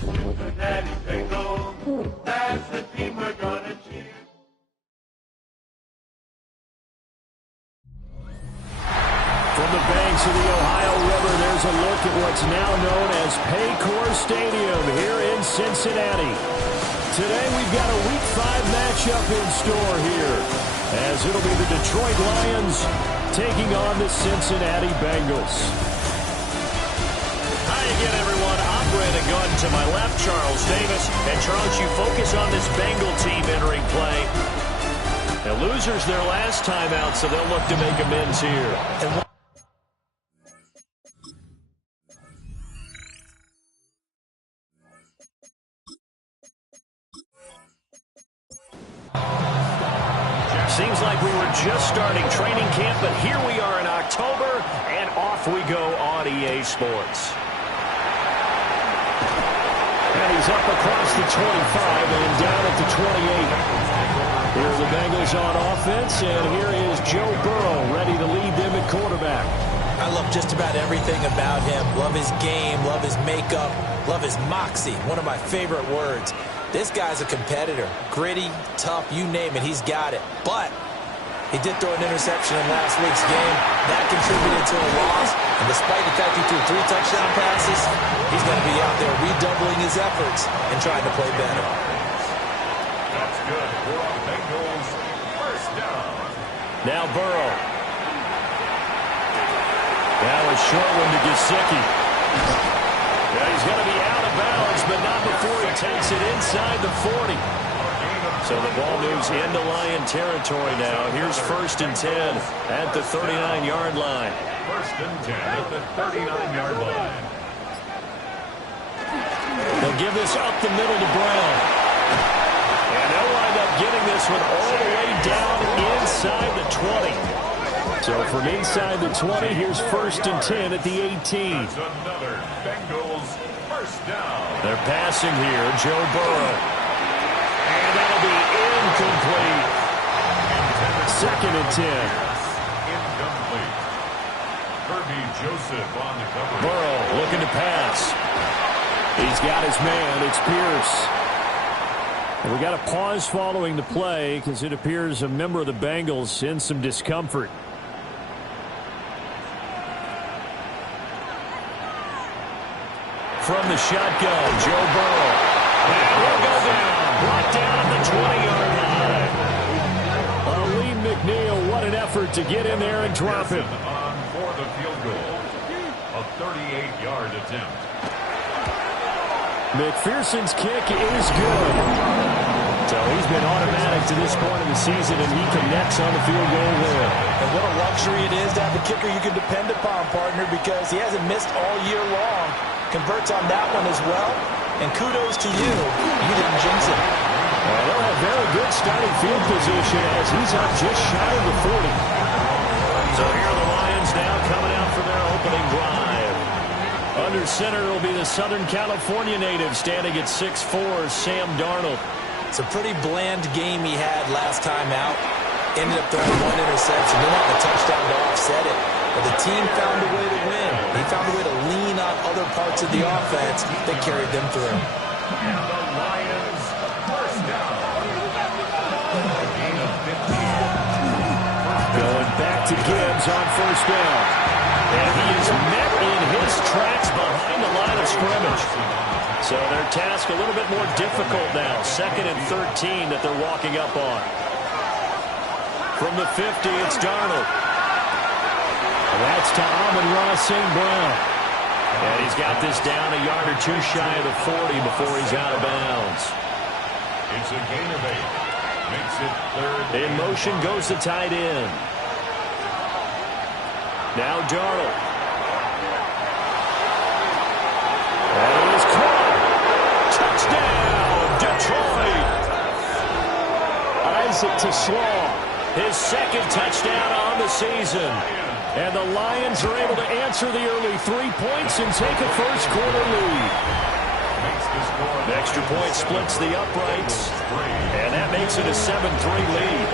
Cincinnati Bengals, that's the team we're gonna cheer. From the banks of the Ohio River, there's a look at what's now known as Paycor Stadium here in Cincinnati. Today we've got a Week 5 matchup in store here, as it'll be the Detroit Lions taking on the Cincinnati Bengals. Hi again, everyone. I'm Brandon Gunn. To my left, Charles Davis. And Charles, you focus on this Bengal team entering play. The losers their last time out, so they'll look to make amends here. Seems like we were just starting training camp, but here we are in October, and off we go on EA Sports. And he's up across the 25 and down at the 28. Here are the Bengals on offense, and here is Joe Burrow ready to lead them at quarterback. I love just about everything about him. Love his game, love his makeup, love his moxie, one of my favorite words. This guy's a competitor. Gritty, tough, you name it, he's got it. But he did throw an interception in last week's game. That contributed to a loss. And despite the fact he threw 3 touchdown passes, he's going to be out there redoubling his efforts and trying to play better. That's good for the Bengals. First down. Now Burrow. Now a short one to Gesicki. Yeah, he's going to be out of bounds, but not before he takes it inside the 40. So the ball moves into Lion territory now. Here's 1st and 10 at the 39-yard line. 1st and 10 at the 39-yard line. They'll give this up the middle to Brown. And they'll wind up getting this one all the way down inside the 20. So from inside the 20, here's 1st and 10 at the 18. That's another Bengals first down. They're passing here, Joe Burrow. And that'll be incomplete. 2nd and 10. Incomplete. Kirby Joseph on the cover. Burrow looking to pass. He's got his man. It's Pierce. And we got a pause following the play because it appears a member of the Bengals in some discomfort. From the shotgun, Joe Burrow. And he'll go down. Brought down at the 20-yard line. Lee McNeil, what an effort to get in there and drop him. On for the field goal. A 38-yard attempt. McPherson's kick is good. So he's been automatic to this point of the season, and he connects on the field goal there. And what a luxury it is to have a kicker you can depend upon, partner, because he hasn't missed all year long. Converts on that one as well. And kudos to you. You didn't jinx it. Well, they'll have very good starting field position as he's up just shy of the 40. So here are the Lions now coming out for their opening drive. Under center will be the Southern California native standing at 6'4", Sam Darnold. It's a pretty bland game he had last time out. Ended up throwing 1 interception. Didn't have a touchdown to offset it. But the team found a way to win. They found a way to lean on other parts of the offense that carried them through. And the Lions first down. A gain of 15. Going back to Gibbs on 1st down. And he is met in his tracks behind the line of scrimmage. So their task a little bit more difficult now. 2nd and 13 that they're walking up on. From the 50, it's Darnold. That's to Amon-Ra St. Brown. And he's got this down a yard or 2 shy of the 40 before he's out of bounds. It's a gain of 8. Makes it 3rd. In motion goes the tight end. Now Darnold. And he is caught. Touchdown, Detroit. Isaac to Slaw. His 2nd touchdown on the season. And the Lions are able to answer the early 3 points and take a first-quarter lead. The extra point splits the uprights, and that makes it a 7-3 lead.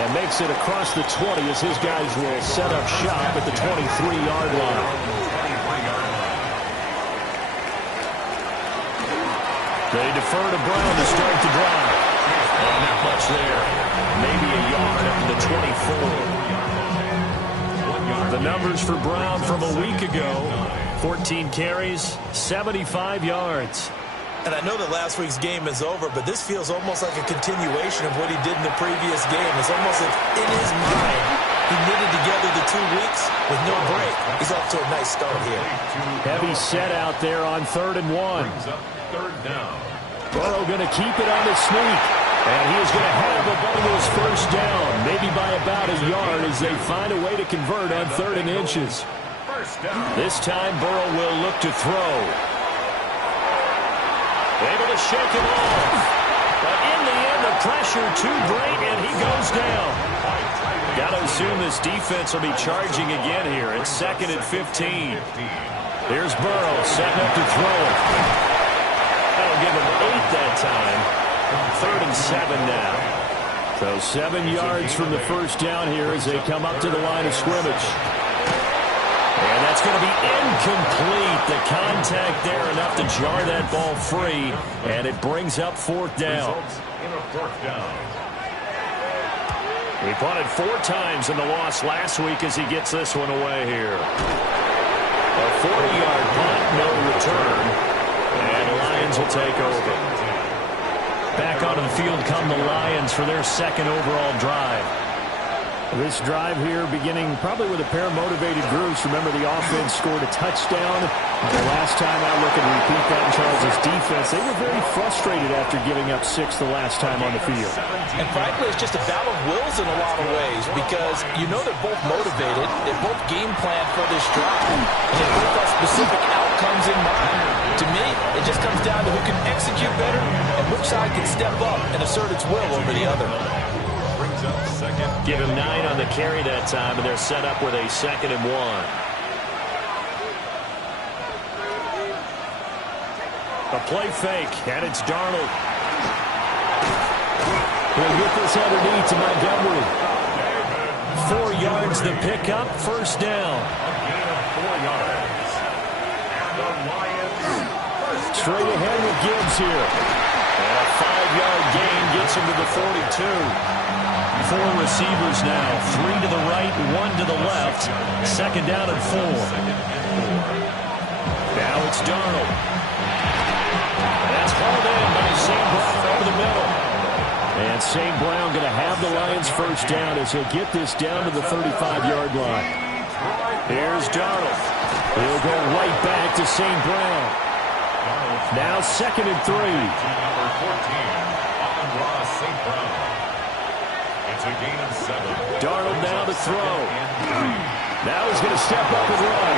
And makes it across the 20 as his guys will set up shop at the 23-yard line. They defer to Brown to start the drive. Not much there. Maybe a yard up to the 24. The numbers for Brown from a week ago: 14 carries, 75 yards. And I know that last week's game is over, but this feels almost like a continuation of what he did in the previous game. It's almost like in his mind, he knitted together the 2 weeks with no break. He's off to a nice start here. Heavy set out there on 3rd and 1. Third down. Burrow going to keep it on the sneak. And he is going to have a Bengals first down, maybe by about a yard as they find a way to convert on 3rd and inches. This time Burrow will look to throw. Able to shake him off. But in the end, the pressure too great, and he goes down. Got to assume this defense will be charging again here. It's 2nd and 15. Here's Burrow setting up to throw it. That'll give him 8 that time. 3rd and 7 now. So 7 yards from the first down here as they come up to the line of scrimmage. And that's going to be incomplete. The contact there enough to jar that ball free, and it brings up 4th down. He punted 4 times in the loss last week as he gets this one away here. A 40-yard punt, no return, and the Lions will take over. Back onto the field come the Lions for their 2nd overall drive. This drive here beginning probably with a pair of motivated groups. Remember, the offense scored a touchdown. The last time I look and repeat that in Charles' defense, they were very frustrated after giving up 6 the last time on the field. And frankly, it's just a battle of wills in a lot of ways because you know they're both motivated. They're both game planned for this drive. And they both have specific outcomes in mind. To me, it just comes down to who can execute better and which side can step up and assert its will over the other. Give him 9 on the carry that time, and they're set up with a 2nd and 1. A play fake, and it's Darnold. He'll get this underneath to Montgomery. 4 yards the pickup, first down. Straight ahead with Gibbs here. And a 5-yard gain gets him to the 42. 4 receivers now, 3 to the right, 1 to the left. 2nd down and 4. Now it's Darnold. That's hauled in by St. Brown over the middle. And St. Brown going to have the Lions first down as he'll get this down to the 35-yard line. Here's Darnold. He'll go right back to St. Brown. Now 2nd and 3. Number 14, St. Brown. It's a gain of 7. Darnold now to throw. Now he's going to step up and run.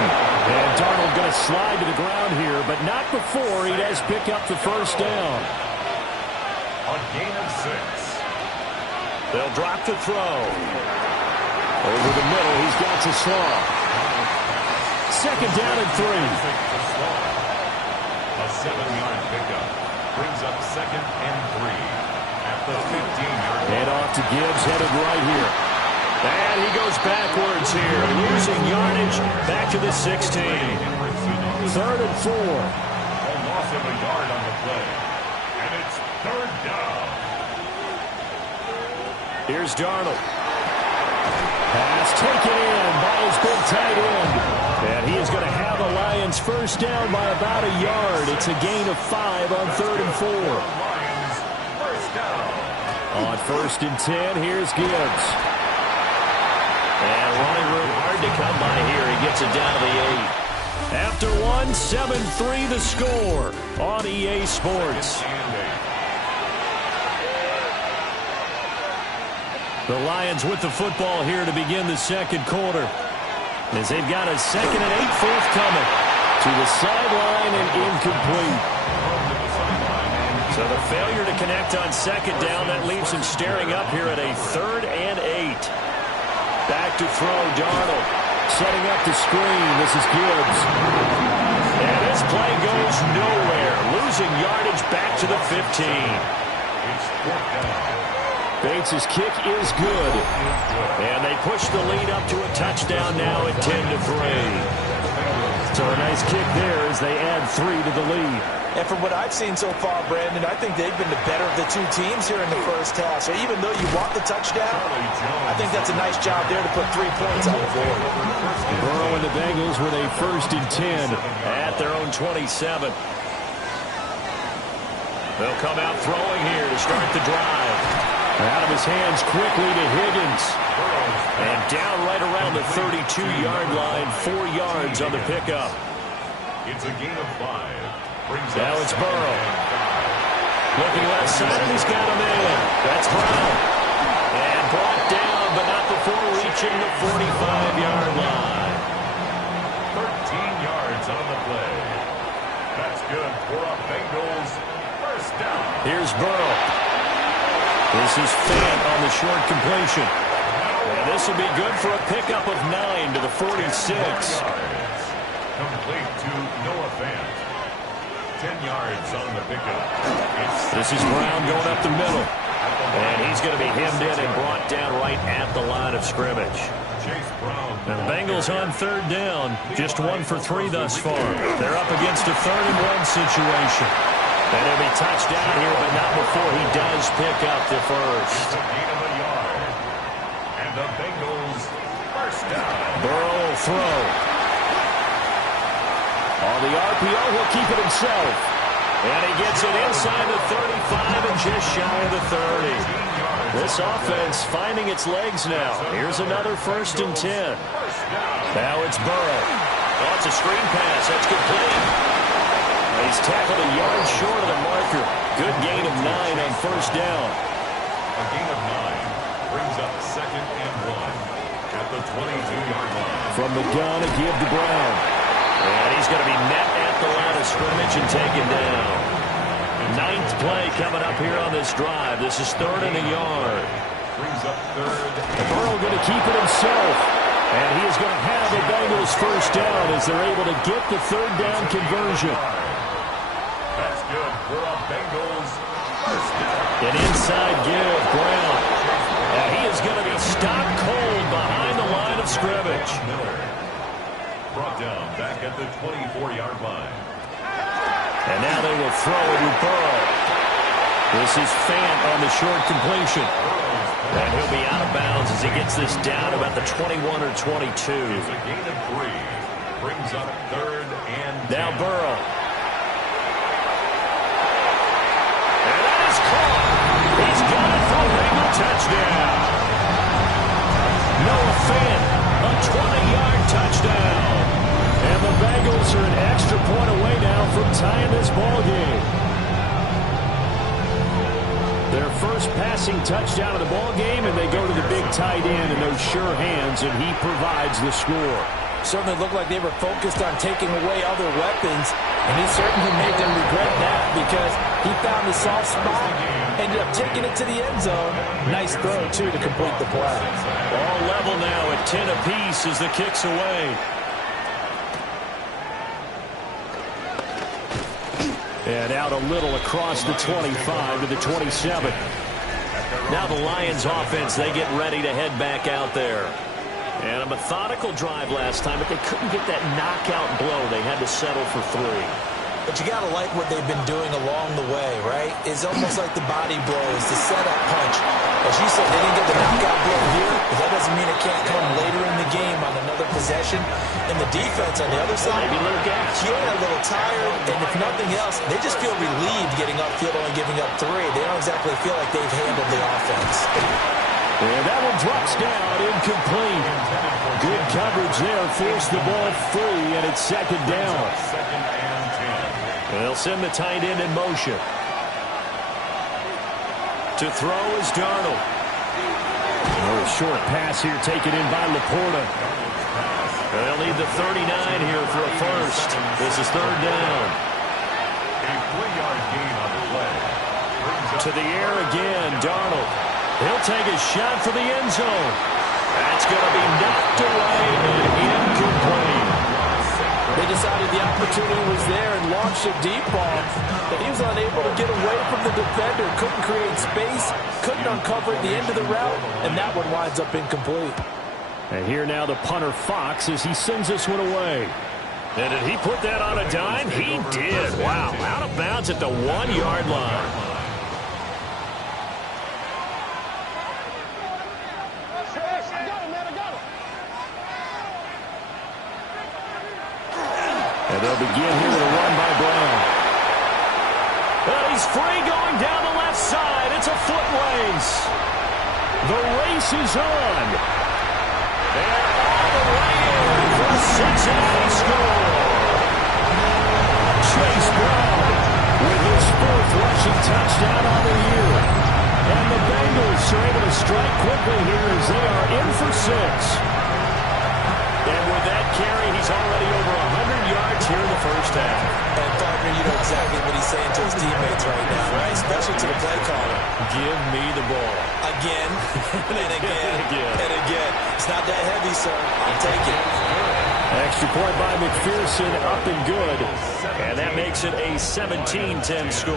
And Darnold going to slide to the ground here, but not before he does pick up the first down. A gain of 6. They'll drop the throw. Over the middle, he's got to Slaw. 2nd down and 3. A 7-yard pickup brings up 2nd and 3. At the 15-yard line. Head off to Gibbs, headed right here. And he goes backwards here, losing yardage back to the 16. 3rd and 4. A loss of a yard on the play. And it's 3rd down. Here's Darnold. Pass taken in by his big tight end. And he is going to have the Lions first down by about a yard. It's a gain of 5 on 3rd and 4. Lions first down. On 1st and 10, here's Gibbs. And running room hard to come by here. He gets it down to the 8. After 1, 7-3 the score on EA Sports. The Lions with the football here to begin the 2nd quarter. As they've got a 2nd and 8 forthcoming. To the sideline and incomplete. So the failure to connect on 2nd down, that leaves him staring up here at a 3rd and 8. Back to throw, Darnold. Setting up the screen, this is Gibbs. And this play goes nowhere. Losing yardage back to the 15. It's 4th down. Bates' kick is good. And they push the lead up to a touchdown now at 10-3. So a nice kick there as they add 3 to the lead. And from what I've seen so far, Brandon, I think they've been the better of the two teams here in the first half. So even though you want the touchdown, I think that's a nice job there to put 3 points on the board. Burrow and the Bengals with a 1st and 10 at their own 27. They'll come out throwing here to start the drive. Out of his hands quickly to Higgins. And down right around the 32-yard line, 4 yards on the pickup. It's a gain of 5. Now it's Burrow. Looking left side, he's got him in. That's Brown. And brought down, but not before reaching the 45-yard line. 13 yards on the play. That's good for a Bengals first down. Here's Burrow. This is Fant on the short completion. And this will be good for a pickup of 9 to the 46. Complete to Noah Fant. 10 yards on the pickup. This is Brown going up the middle. And he's going to be hemmed in and brought down right at the line of scrimmage. And the Bengals on 3rd down. Just 1 for 3 thus far. They're up against a 3rd and 1 situation. And he'll be touched down here, but not before he does pick up the first. It's a gain of a yard. And the Bengals first down. Burrow will throw. On the RPO, he'll keep it himself. And he gets it inside the 35 and just shy of the 30. This offense finding its legs now. Here's another 1st and 10. Now it's Burrow. Oh, it's a screen pass. That's complete. He's tackled a yard short of the marker. Good gain of 9 on 1st down. A gain of 9 brings up 2nd and 1 at the 22-yard line. From the gun, a give to Brown. And he's going to be met at the line of scrimmage and taken down. 9th play coming up here on this drive. This is 3rd and a yard. Brings up 3rd. Burrow going to keep it himself. And he is going to have the Bengals first down as they're able to get the 3rd down conversion. That's good for a Bengals first down. An inside give, Brown. And he is going to be stopped cold behind the line of scrimmage. Miller brought down back at the 24-yard line. And now they will throw it with Burrow. This is Fant on the short completion. And he'll be out of bounds as he gets this down about the 21 or 22. It's a gain of 3. Brings up 3rd and 10. Now Burrow. And that is caught. He's got it for a Bengal touchdown. Noah Fant, a 20-yard touchdown. And the Bengals are an extra point away now from tying this ball game. Their first passing touchdown of the ball game, and they go to the big tight end in those sure hands, and he provides the score. Certainly looked like they were focused on taking away other weapons, and he certainly made them regret that because he found the soft spot, ended up taking it to the end zone. Nice throw, too, to complete the play. All level now at 10 apiece as the kick's away. And out a little across the 25 to the 27. Now the Lions offense, they get ready to head back out there. And a methodical drive last time, but they couldn't get that knockout blow. They had to settle for 3. But you got to like what they've been doing along the way, right? It's almost like the body blows, the setup punch. As you said, they didn't get the knockout blow here, but that doesn't mean it can't come later in the game on another possession. And the defense on the other side, maybe a little gas. Yeah, a little tired, and if nothing else, they just feel relieved getting upfield only giving up 3. They don't exactly feel like they've handled the offense. And that one drops down, incomplete. Good coverage there, forced the ball free, and it's 2nd down. 2nd and 10. They'll send the tight end in motion. To throw is Darnold. A short pass here taken in by Laporta. They'll need the 39 here for a first. This is 3rd down. A 3-yard gain on the play. To the air again, Darnold. He'll take a shot for the end zone. That's going to be knocked away and incomplete. They decided the opportunity was there and launched a deep ball. But he was unable to get away from the defender, couldn't create space, couldn't uncover at the end of the route, and that one winds up incomplete. And here now the punter Fox as he sends this one away. And did he put that on a dime? He did. Wow, out of bounds at the 1-yard line. And they'll begin here with a run by Brown. Well, he's free going down the left side. It's a foot race. The race is on. They're all the way in for a Cincinnati score. Chase Brown with his 4th rushing touchdown on the year. And the Bengals are able to strike quickly here as they are in for 6. And with that carry, he's already over 100 yards here in the first half. And, partner, you know exactly what he's saying to his teammates right now, right? Especially to the play caller. Give me the ball. Again, and again, and again. It's not that heavy, sir. I'll take it. Extra point by McPherson, up and good. And that makes it a 17-10 score.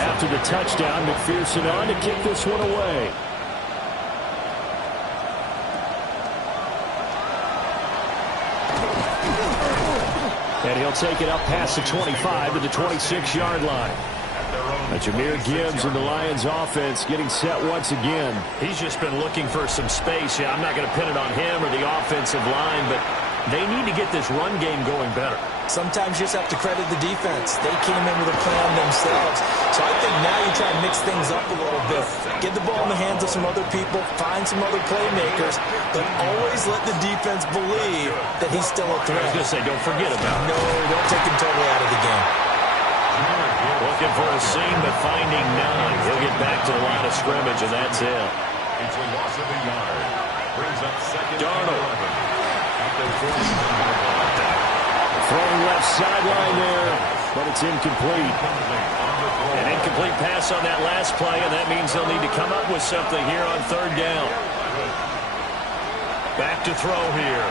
After the touchdown, McPherson on to kick this one away. And he'll take it up past the 25 to the 26-yard line. Jahmyr Gibbs and the Lions offense getting set once again. He's just been looking for some space. Yeah, I'm not going to pin it on him or the offensive line, but they need to get this run game going better. Sometimes you just have to credit the defense. They came in with a plan themselves. So I think now you try and mix things up a little bit. Get the ball in the hands of some other people, find some other playmakers, but always let the defense believe that he's still a threat. I was going to say, don't forget about it. No, don't take him totally out of the game. Looking for a seam, but finding none. He'll get back to the line of scrimmage, and that's it. It's a loss of a yard. Brings up second. Darnold. Throwing left sideline there, but it's incomplete. An incomplete pass on that last play, and that means they'll need to come up with something here on 3rd down. Back to throw here.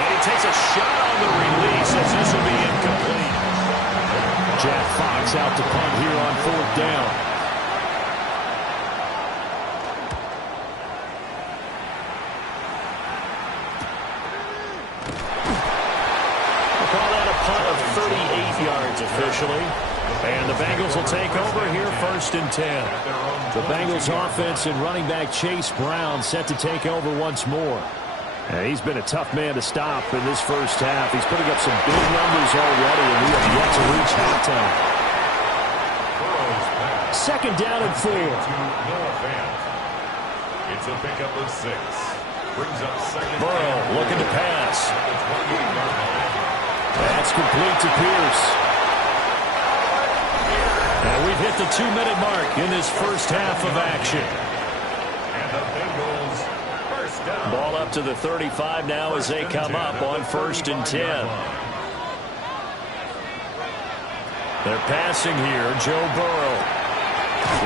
And he takes a shot on the release as this will be incomplete. Jack Fox out to punt here on 4th down. Punt of 38 yards officially. And the Bengals will take over here 1st and 10. The Bengals offense and running back Chase Brown set to take over once more. And he's been a tough man to stop in this first half. He's putting up some big numbers already, and we have yet to reach halftime. 2nd down and 4. It's a pickup of 6. Brings up second. Burrow looking to pass. That's complete to Pierce. And we've hit the 2-minute mark in this first half of action. And the Bengals first down. Ball up to the 35 now as they come up on 1st and 10. They're passing here, Joe Burrow.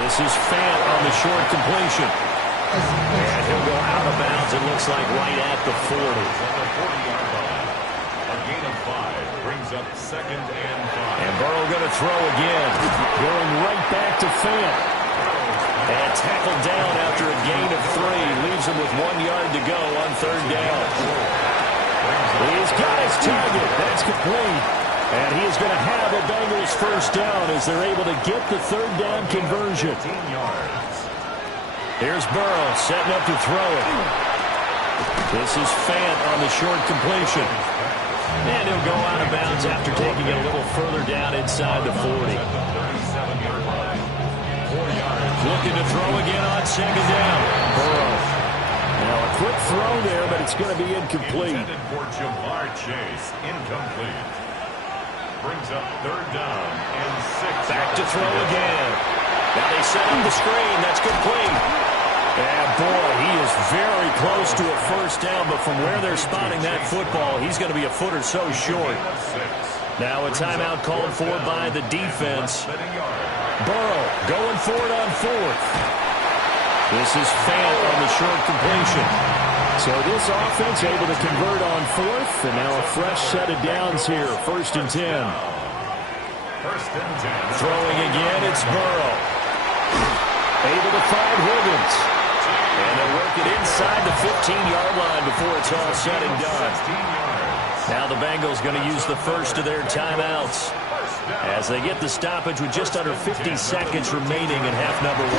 This is Fant on the short completion. And he'll go out of bounds, it looks like right at the 40. A gain of 5 brings up 2nd and 5. And Burrow going to throw again. Going right back to Fant. And tackled down after a gain of 3. Leaves him with 1 yard to go on 3rd down. He's got his target. That's complete. And he is going to have a Bengals first down as they're able to get the 3rd down conversion. 15 yards. Here's Burrow setting up to throw it. This is Fant on the short completion. And he'll go out of bounds after taking it a little further down inside the 40. Looking to throw again on 2nd down. Burrow. Now a quick throw there, but it's going to be incomplete. Intended for Jamar Chase. Incomplete. Brings up 3rd down and 6. Back to throw again. Now they set up the screen. That's complete. And boy, he is very close to a first down, but from where they're spotting that football, he's going to be a foot or so short. Now a timeout called for by the defense. Burrow going for it on 4th. This is Fant on the short completion. So this offense able to convert on fourth, and now a fresh set of downs here, 1st and 10. 1st and 10. Throwing again, it's Burrow. Able to find Higgins. And they'll work it inside the 15-yard line before it's all said and done. Now the Bengals going to use the first of their timeouts as they get the stoppage with just under 50 seconds remaining in half number 1.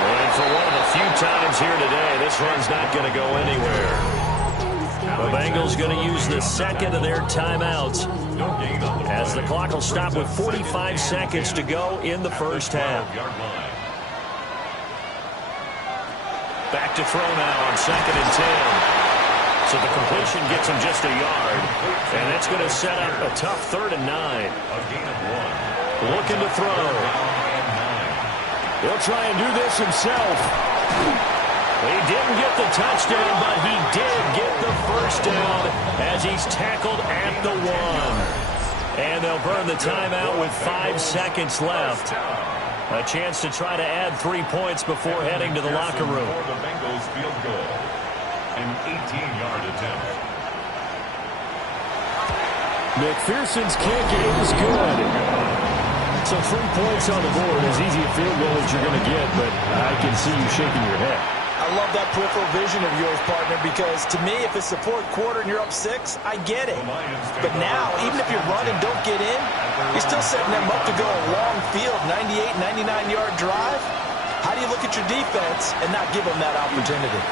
And for one of the few times here today, this run's not going to go anywhere. The Bengals going to use the second of their timeouts as the clock will stop with 45 seconds to go in the first half. Back to throw now on 2nd and 10. So the completion gets him just a yard. And that's going to set up a tough 3rd and 9. Looking to throw. He'll try and do this himself. He didn't get the touchdown, but he did get the first down as he's tackled at the 1. And they'll burn the timeout with 5 seconds left. A chance to try to add 3 points before heading to the locker room. The Bengals field goal. An 18-yard attempt. McPherson's kick is good. So 3 points on the board, as easy a field goal as you're going to get, but I can see you shaking your head. I love that peripheral vision of yours, partner, because to me, if it's the 4th quarter and you're up 6, I get it. But now, even if you run and don't get in, you're still setting them up to go a long field, 98, 99-yard drive. How do you look at your defense and not give them that opportunity?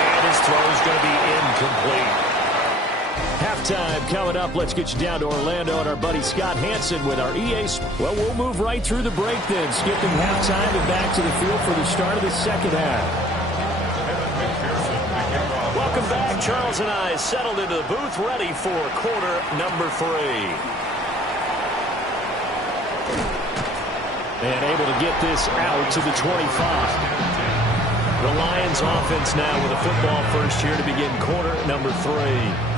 And his throw is going to be incomplete. Halftime coming up. Let's get you down to Orlando and our buddy Scott Hansen with our EA. Well, we'll move right through the break then, skipping halftime and back to the field for the start of the second half. Welcome back. Charles and I settled into the booth, ready for quarter number 3. And able to get this out to the 25. The Lions offense now with a football first here to begin quarter number 3.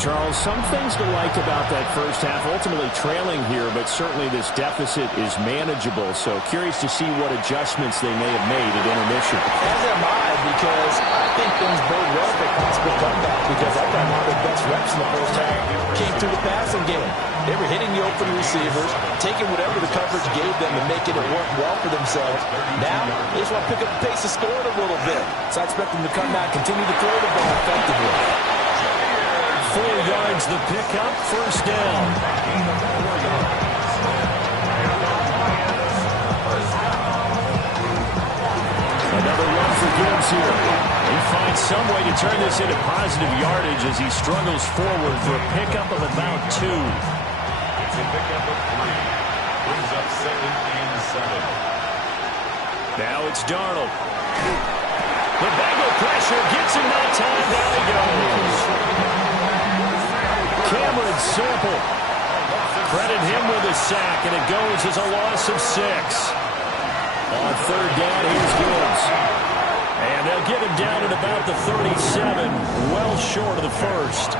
Charles, some things to like about that first half, ultimately trailing here, but certainly this deficit is manageable. So curious to see what adjustments they may have made at intermission. As am I, because I think things bode well for a possible comeback, because I thought one of their best reps in the first half came through the passing game. They were hitting the open receivers, taking whatever the coverage gave them and making it work well for themselves. Now, they just want to pick up the pace of scoring a little bit. So I expect them to come back, continue to throw the ball effectively. 4 yards the pickup, first down. Another run for Gibbs here. He finds some way to turn this into positive yardage as he struggles forward for a pickup of about 2. It's a pickup of 3. Brings up 2nd and 7. Now it's Darnold. The Bengal pressure gets him that time. Down he goes. Cameron Sample. Credit him with a sack, and it goes as a loss of 6. On 3rd down, here's Gibbs. And they'll get him down at about the 37, well short of the first.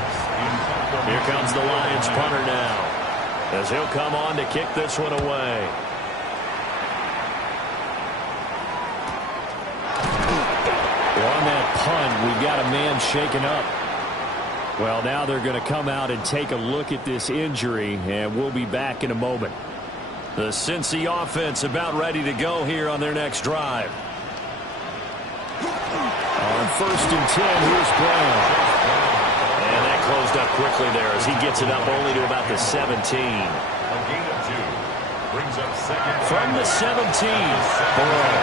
Here comes the Lions punter now, as he'll come on to kick this one away. On that punt, we've got a man shaken up. Well, now they're going to come out and take a look at this injury, and we'll be back in a moment. The Cincy offense about ready to go here on their next drive. On 1st and 10, here's Brown. And that closed up quickly there as he gets it up only to about the 17. A gain of 2. Brings up 2nd. From the 17, Burrow.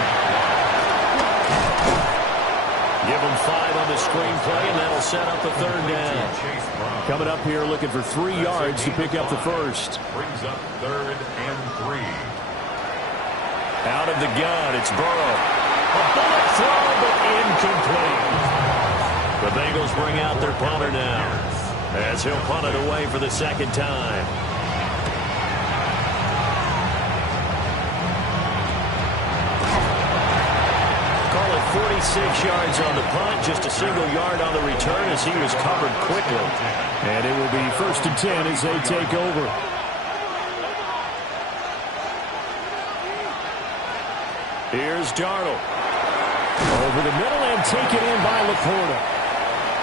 Give him 5 on the screenplay, and that'll set up the 3rd down. Coming up here looking for 3 yards to pick up the first. Brings up 3rd and 3. Out of the gun, it's Burrow. A bullet throw, but incomplete. The Bengals bring out their punter now, as he'll punt it away for the 2nd time. Call it 46 yards on the punt, just a single yard on the return as he was covered quickly. And it will be 1st and 10 as they take over. Here's Darnold. Over the middle and taken in by Laporta.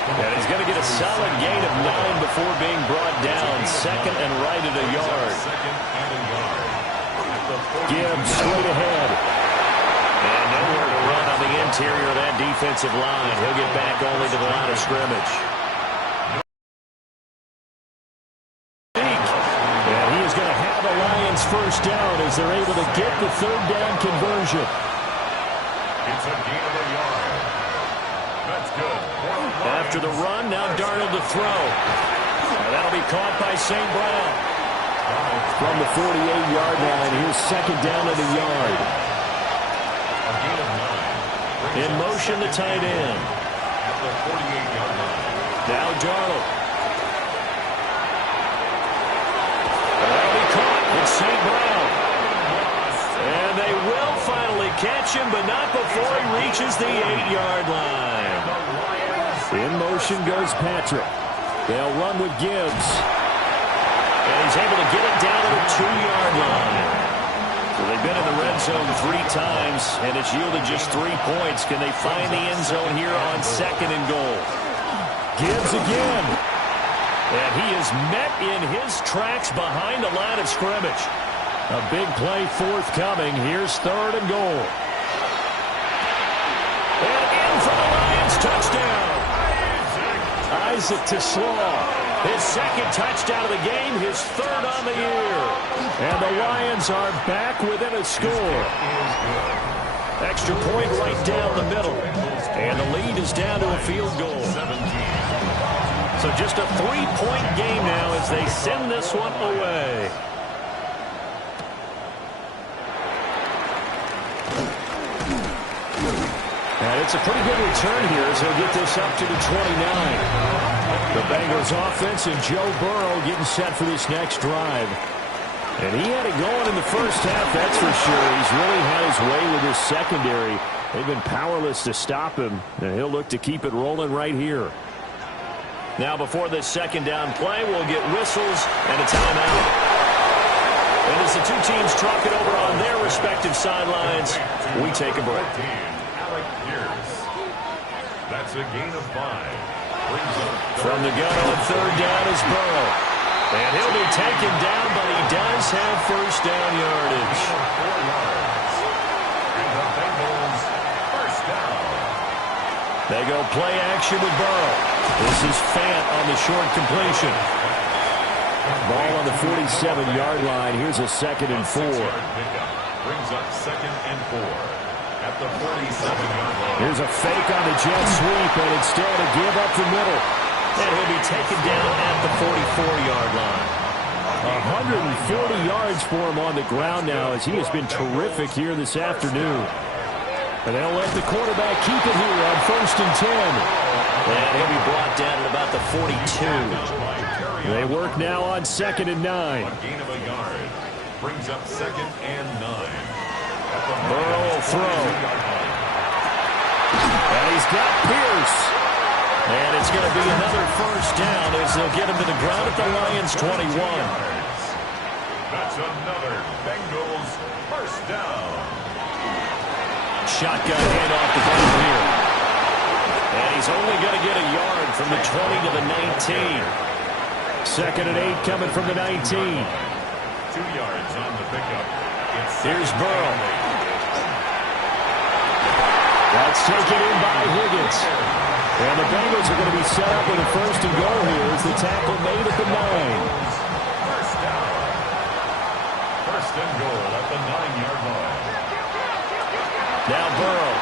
And he's going to get a solid gain of 9 before being brought down. Second and right at a yard. Gibbs straight ahead. And nowhere to run on the interior of that defensive line. He'll get back only to the line of scrimmage. And he is going to have the Lions first down as they're able to get the third down conversion. It's a gain of a yard. That's good. After the run, now Darnold to throw. And that'll be caught by St. Brown. From the 48-yard line, here's second down at a yard. A gain of 9. In motion, the tight end. At the 48-yard line. Now Darnold. And that'll be caught. It's St. Brown. And they will finally catch him, but not before he reaches the 8-yard line. In motion goes Patrick. They'll run with Gibbs. And he's able to get it down to the 2-yard line. So they've been in the red zone 3 times, and it's yielded just 3 points. Can they find the end zone here on second and goal? Gibbs again. And he is met in his tracks behind the line of scrimmage. A big play forthcoming. Here's third and goal. And in for the Lions touchdown. Isaac to Slaw. His second touchdown of the game, his third on the year. And the Lions are back within a score. Extra point right down the middle. And the lead is down to a field goal. So just a 3-point game now as they send this one away. And it's a pretty good return here as he'll get this up to the 29. The Bengals offense and Joe Burrow getting set for this next drive. And he had it going in the first half, that's for sure. He's really had his way with his secondary. They've been powerless to stop him, and he'll look to keep it rolling right here. Now before this second down play, we'll get whistles and a timeout. And as the two teams talk it over on their respective sidelines, we take a break. That's a gain of 5. From the gun on third down is Burrow. And he'll be taken down, but he does have first down yardage. 4 yards. And the Bengals first down. They go play action with Burrow. This is Fant on the short completion. Ball on the 47-yard line. Here's a second and 4. Brings up second and 4. At the 47-yard line. Here's a fake on the jet sweep, and instead a give up the middle. And he'll be taken down at the 44-yard line. 140 yards for him on the ground now as he has been terrific here this afternoon. And they'll let the quarterback keep it here on first and 10. And he'll be brought down at about the 42. They work now on second and 9. A gain of a yard. Brings up second and 9. Burrow will throw. And he's got Pierce. And it's going to be another first down as they'll get him to the ground at the Lions' 21. That's another Bengals first down. Shotgun handoff to Burrow here. And he's only going to get a yard from the 20 to the 19. Second and 8 coming from the 19. 2 yards on the pickup. Here's Burrow. That's taken in by Higgins. And the Bengals are going to be set up with a first and goal here as the tackle made at the 9. First down. First and goal at the 9-yard line. Now Burrow.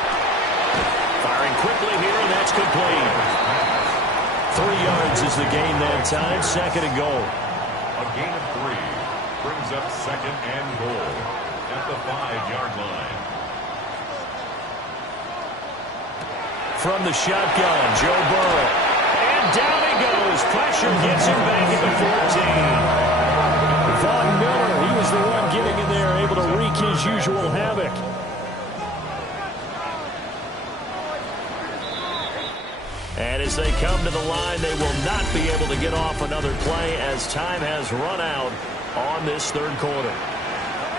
Firing quickly here, and that's complete. 3 yards is the gain that time. Second and goal. A gain of 3. Brings up second and goal at the 5-yard line. From the shotgun, Joe Burrow. And down he goes. Pressure gets him back at the 14. Von Miller, he was the one getting in there, able to wreak his usual havoc. And as they come to the line, they will not be able to get off another play as time has run out on this third quarter.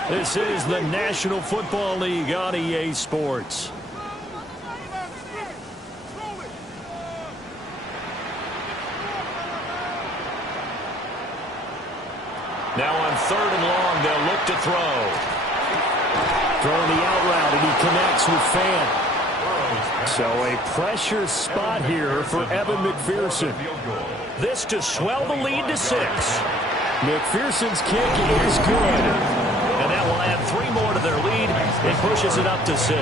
This is the National Football League on EA Sports. Now on 3rd and long, they'll look to throw. Throwing the out route, and he connects with Fant. So a pressure spot here for Evan McPherson. This to swell the lead to 6. McPherson's kick is good. And that will add 3 more to their lead. It pushes it up to 6.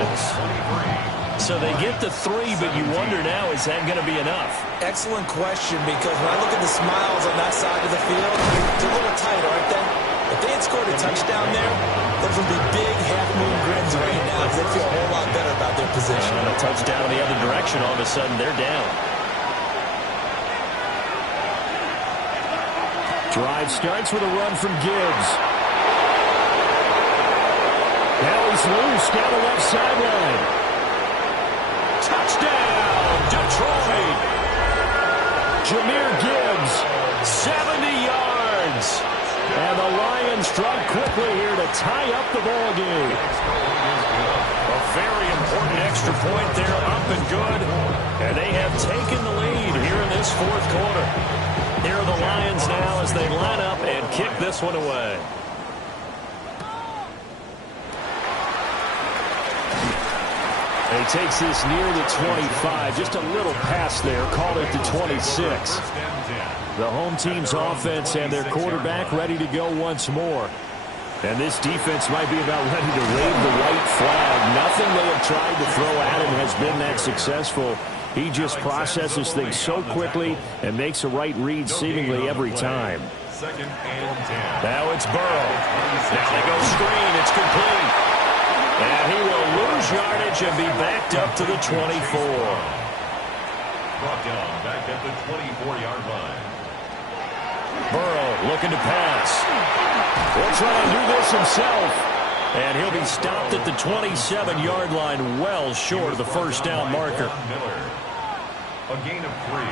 So they get the 3, but you wonder now, is that going to be enough? Excellent question, because when I look at the smiles on that side of the field, it's a little tight, aren't they? If they had scored a touchdown there, those would be big half-moon grins right now, because they feel a whole lot better about their position. And a touchdown in the other direction, all of a sudden they're down. Drive starts with a run from Gibbs. Now he's loose down the left sideline. Touchdown, Detroit. Jameer Gibbs, 70 yards. And the Lions drop quickly here to tie up the ball game. A very important extra point there, up and good. And they have taken the lead here in this 4th quarter. Here are the Lions now as they line up and kick this one away. He takes this near the 25. Just a little pass there. Called it to 26. The home team's offense and their quarterback ready to go once more. And this defense might be about ready to wave the white flag. Nothing they have tried to throw at him has been that successful. He just processes things so quickly and makes a right read seemingly every time. 2nd and 10. Now it's Burrow. Now they go screen. It's complete. And he will lose yardage and be backed up to the 24. Brought down back at the 24-yard line. Burrow looking to pass. Will try and do this himself. And he'll be stopped at the 27-yard line, well short of the first down marker. A gain of 3.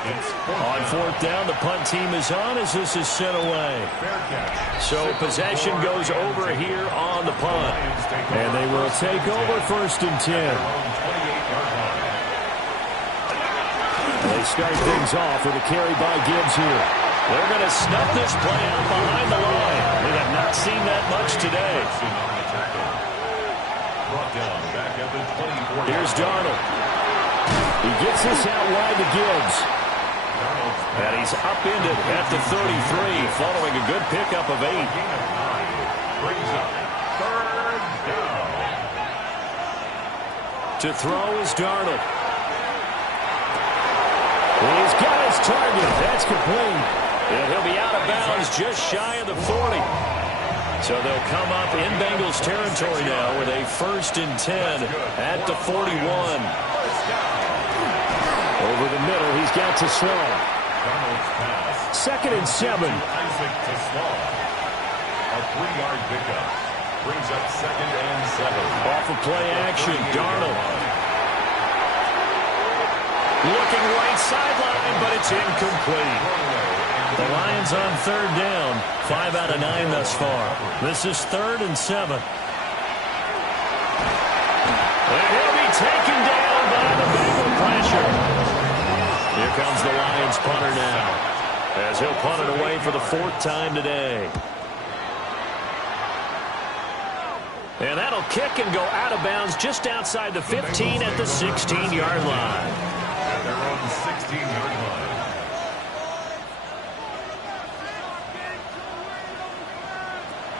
On 4th down, the punt team is on as this is sent away. So possession goes over here on the punt. And they will take over 1st and 10. They start things off with a carry by Gibbs here. They're going to snuff this play out behind the line. We have not seen that much today. Here's Darnold. He gets this out wide to Gibbs. And he's upended at the 33, following a good pickup of 8. Brings up 3rd down. To throw is Darnold. He's got his target. That's complete. And he'll be out of bounds just shy of the 40. So they'll come up in Bengals territory now with a 1st and 10 at the 41. Over the middle, he's got to Slaw. 2nd and 7. Isaac to Slaw. A 3-yard pickup. Brings up 2nd and 7. Off of play action, Darnold. Looking right sideline, but it's incomplete. The Lions on 3rd down. 5 out of 9 thus far. This is 3rd and 7. And he'll be taken down by the Bengal pressure. Here comes the Lions punter now, as he'll punt it away for the 4th time today. And that'll kick and go out of bounds just outside the 15 at the 16-yard line. At their own 16-yard line.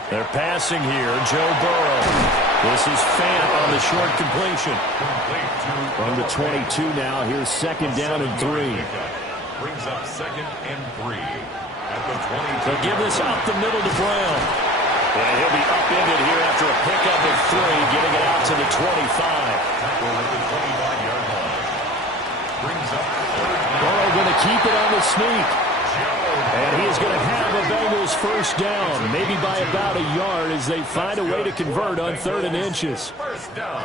They're passing here. Joe Burrow. This is Fant on the short completion. From the 22 now. Here's 2nd down and 3. Brings up 2nd and 3. At the 22. They'll give this up the middle to Brown. And he'll be upended here after a pickup of 3, getting it out to the 25. Tackle at the 25-yard line. Brings up 3rd down. Burrow going to keep it on the sneak. And he is going to have a Bengals 1st down, maybe by about a yard as they find a way to convert on 3rd and inches. 1st down.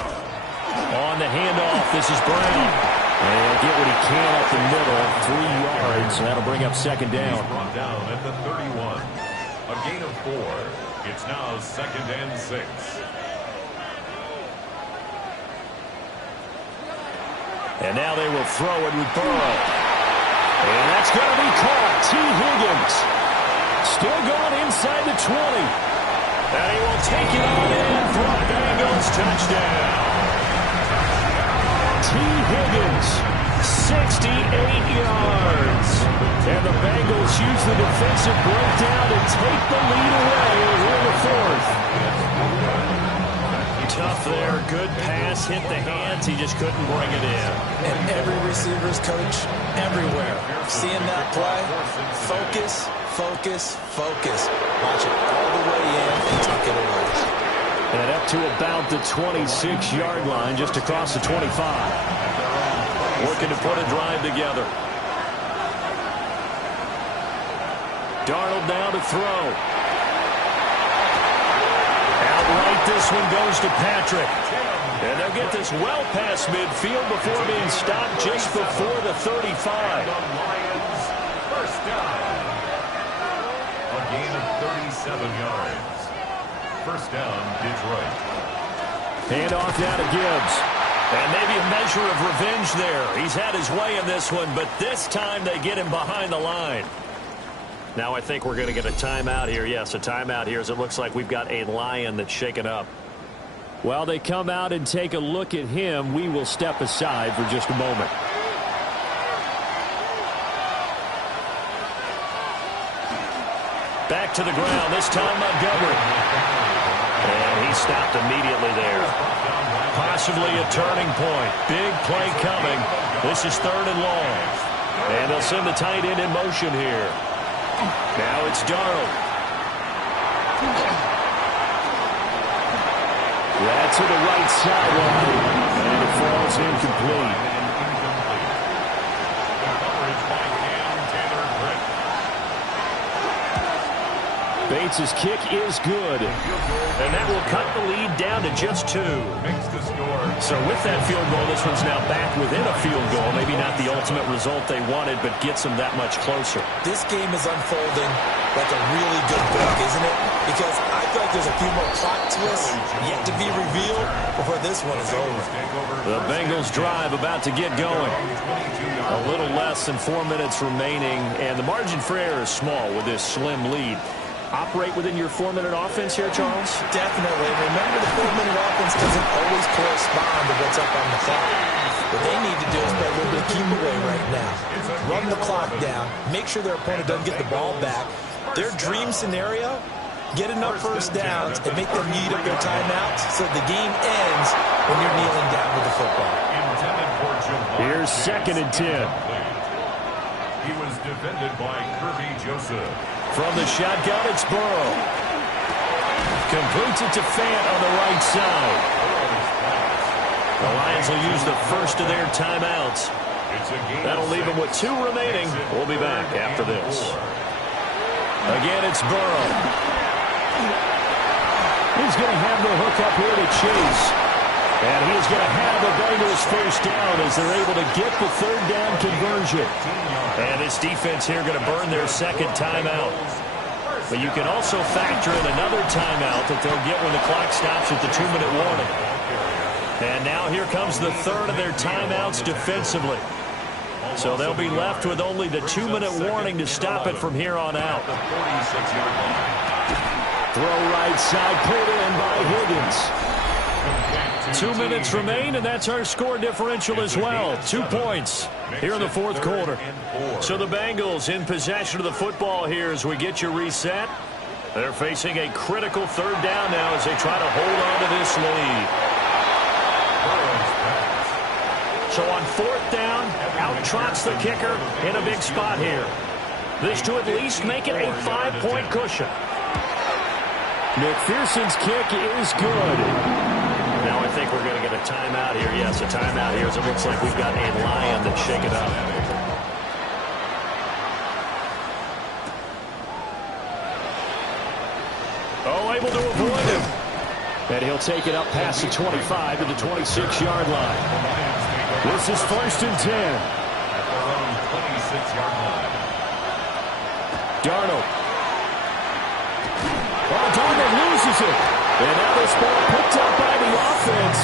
On the handoff, this is Brown. And get what he can up the middle, 3 yards. That'll bring up 2nd down. He's brought down at the 31. A gain of 4. It's now 2nd and 6. And now they will throw it with Burrow. And that's going to be caught. T. Higgins still going inside the 20. And he will take it on in for a Bengals touchdown. T. Higgins, 68 yards. And the Bengals use the defensive breakdown to take the lead away here in the 4th. Tough there. Good pass. Hit the hands. He just couldn't bring it in. And every receiver's coach everywhere. Seeing that play, focus, focus, focus. Watch it all the way in and tuck it away. And up to about the 26-yard line, just across the 25. Working to put a drive together. Darnold now to throw. Outright, this one goes to Patrick. And they'll get this well past midfield before being stopped just before the 35. Lions, first down. A gain of 37 yards. First down, Detroit. Hand off now to Gibbs. And maybe a measure of revenge there. He's had his way in this one, but this time they get him behind the line. Now I think we're going to get a timeout here. Yes, a timeout here as it looks like we've got a Lion that's shaken up. While they come out and take a look at him, we will step aside for just a moment. Back to the ground, this time Montgomery. And he stopped immediately there. Possibly a turning point. Big play coming. This is 3rd and long. And they'll send the tight end in motion here. Now it's Darnold. That's to the right sideline. And it falls incomplete. Bates' kick is good. And that will cut the lead down to just 2. So with that field goal, this one's now back within a field goal. Maybe not the ultimate result they wanted, but gets them that much closer. This game is unfolding like a really good book, isn't it? Because I feel like there's a few more plot twists yet to be revealed before this one is over. The Bengals drive about to get going. A little less than 4 minutes remaining, and the margin for error is small with this slim lead. Operate within your 4-minute offense here, Charles? Definitely. Remember, the 4-minute offense doesn't always correspond to what's up on the clock. What they need to do is play a little bit of keep away right now. Run the clock down. Make sure their opponent doesn't get the ball back. Their dream scenario, get enough first downs and make them eat up their timeouts so the game ends when you're kneeling down with the football. Here's 2nd and 10. He was defended by Kirby Joseph. From the shotgun, it's Burrow. Completes it to Fant on the right side. The Lions will use the first of their timeouts. That'll leave them with 2 remaining. We'll be back after this. Again, it's Burrow. He's going to have the hook up here to Chase. And he's going to have the Bengals first down as they're able to get the 3rd down conversion. And this defense here going to burn their 2nd timeout. But you can also factor in another timeout that they'll get when the clock stops at the 2-minute warning. And now here comes the 3rd of their timeouts defensively. So they'll be left with only the 2-minute warning to stop it from here on out. Throw right side, put in by Higgins. 2 minutes remain, and that's our score differential as well. 2 points here in the 4th quarter. So the Bengals in possession of the football here as we get you reset. They're facing a critical 3rd down now as they try to hold on to this lead. So on 4th down, out trots the kicker in a big spot here. This to at least make it a 5-point cushion. McPherson's kick is good. Now I think we're going to get a timeout here. Yes, a timeout here as it looks like we've got a Lion that's shaken up. Oh, able to avoid him. And he'll take it up past the 25 to the 26-yard line. This is 1st and 10. At their own 26-yard line. Darnold. Oh, Darnold throws it. And now this ball picked up by the offense.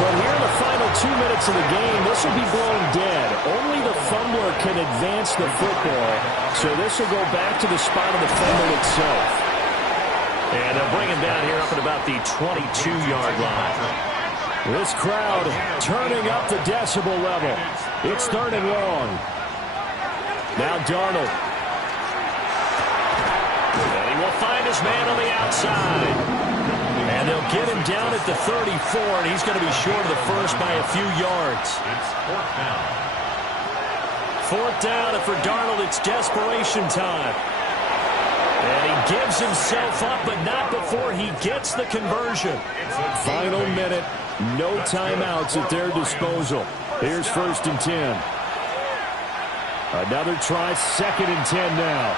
But here in the final 2 minutes of the game, this will be blown dead. Only the fumbler can advance the football. So this will go back to the spot of the fumble itself. And they'll bring him down here up at about the 22-yard line. This crowd turning up the decibel level. It's 3rd and long. Now Darnold. And he will find his man on the outside. And they'll get him down at the 34, and he's going to be short of the first by a few yards. It's 4th down. 4th down, and for Darnold, it's desperation time. And he gives himself up, but not before he gets the conversion. Final minute, no timeouts at their disposal. Here's 1st and 10. Another try, 2nd and 10 now.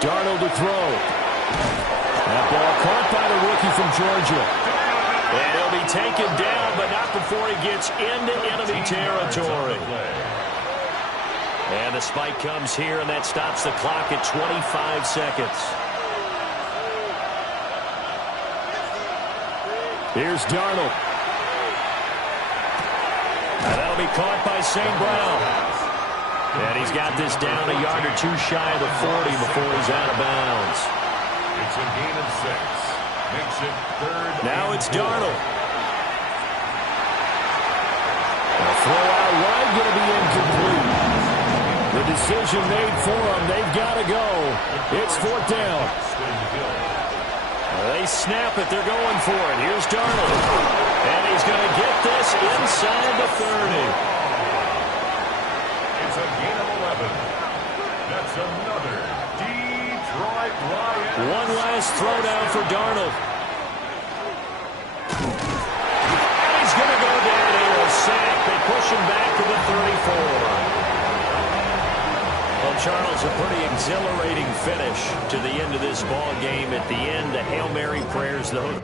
Darnold to throw. That ball caught by the rookie from Georgia. And he'll be taken down, but not before he gets into enemy territory. And the spike comes here, and that stops the clock at 25 seconds. Here's Darnold. And that'll be caught by St. Brown. And he's got this down a yard or two shy of the 40 before he's out of bounds. It's a gain of 6. Makes it 3rd. Now it's Darnold. A throw out wide, going to be incomplete. The decision made for them. They've got to go. It's 4th down. They snap it. They're going for it. Here's Darnold. And he's going to get this inside the 30. It's a gain of 11. That's another Detroit Lions. One last throwdown for Darnold. And he's going to go down here. A sack. They push him back to the 34. Well, Charles, a pretty exhilarating finish to the end of this ball game. At the end, the Hail Mary prayers, though.